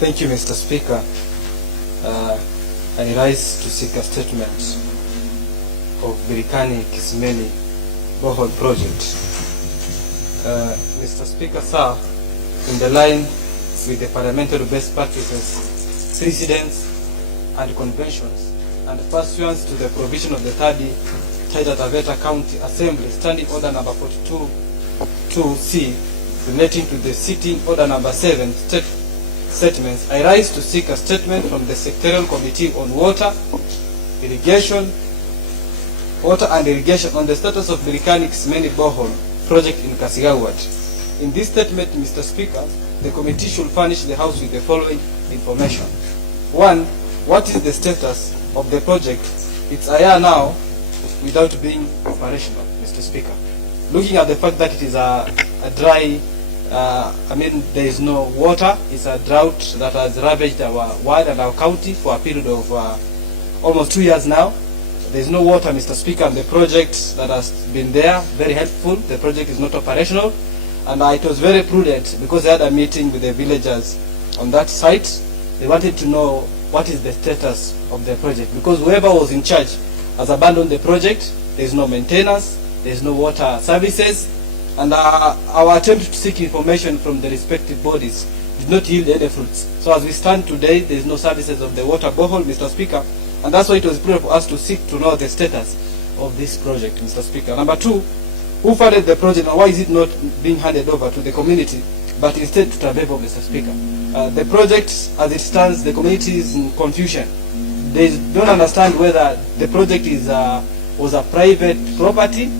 Thank you, Mr. Speaker. I rise to seek a statement of Birikani-Kisimenyi Borehole project. Mr. Speaker, sir, in the line with the parliamentary best practices, precedents, and conventions, and pursuant to the provision of the third Taita Taveta County Assembly Standing Order number 42-2C relating to the sitting order number 7 statements, I rise to seek a statement from the Sectoral Committee on Water, Irrigation, Water and Irrigation on the status of Birikani-Kisimenyi Borehole project in Kasigau. In this statement, Mr. Speaker, the committee should furnish the House with the following information. 1. What is the status of the project? It's a year now without being operational, Mr. Speaker. Looking at the fact that it is a dry, there is no water. It's a drought that has ravaged our ward and our county for a period of almost 2 years now. There is no water, Mr. Speaker, and the project that has been there, very helpful. The project is not operational, and it was very prudent because they had a meeting with the villagers on that site. They wanted to know what is the status of the project, because whoever was in charge has abandoned the project. There is no maintenance, there is no water services, and our attempt to seek information from the respective bodies did not yield any fruits. So as we stand today, there is no services of the water borehole, Mr. Speaker, and that's why it was prudent for us to seek to know the status of this project, Mr. Speaker. Number 2, who funded the project and why is it not being handed over to the community, but instead to Taveta, Mr. Speaker? The project, as it stands, the community is in confusion. They don't understand whether the project was a private property,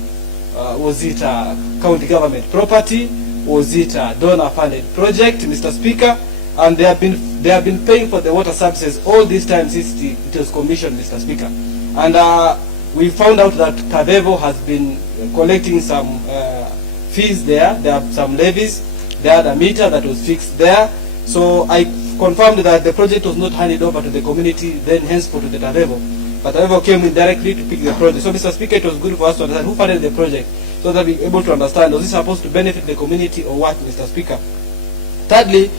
was it a county government property, was it a donor-funded project, Mr. Speaker? And they have been paying for the water services all this time since it was commissioned, Mr. Speaker. And we found out that Taveta has been collecting some fees there. There are some levies. They had a meter that was fixed there. So I confirmed that the project was not handed over to the community, then henceforth to the Taveta. But Taveta came in directly to pick the project. So, Mr. Speaker, it was good for us to understand who funded the project, so that we were able to understand, was this supposed to benefit the community or what, Mr. Speaker? Thirdly,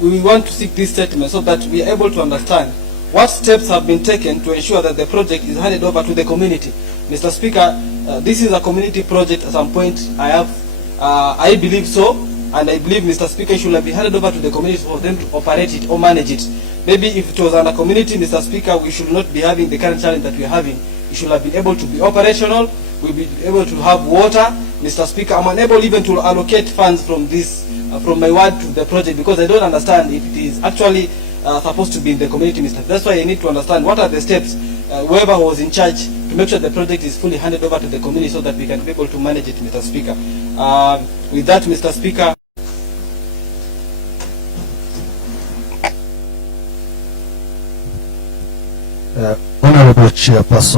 we want to seek this statement so that we are able to understand what steps have been taken to ensure that the project is handed over to the community. Mr. Speaker, this is a community project at some point. I believe so, and I believe, Mr. Speaker, it should have been handed over to the community for them to operate it or manage it. Maybe if it was under community, Mr. Speaker, we should not be having the current challenge that we are having. It should have been able to be operational. We'll be able to have water, Mr. Speaker. I'm unable even to allocate funds from this, from my ward to the project, because I don't understand if it is actually supposed to be in the community, Mr. That's why I need to understand what are the steps, whoever was in charge, to make sure the project is fully handed over to the community so that we can be able to manage it, Mr. Speaker. With that, Mr. Speaker, Honorable Chairperson,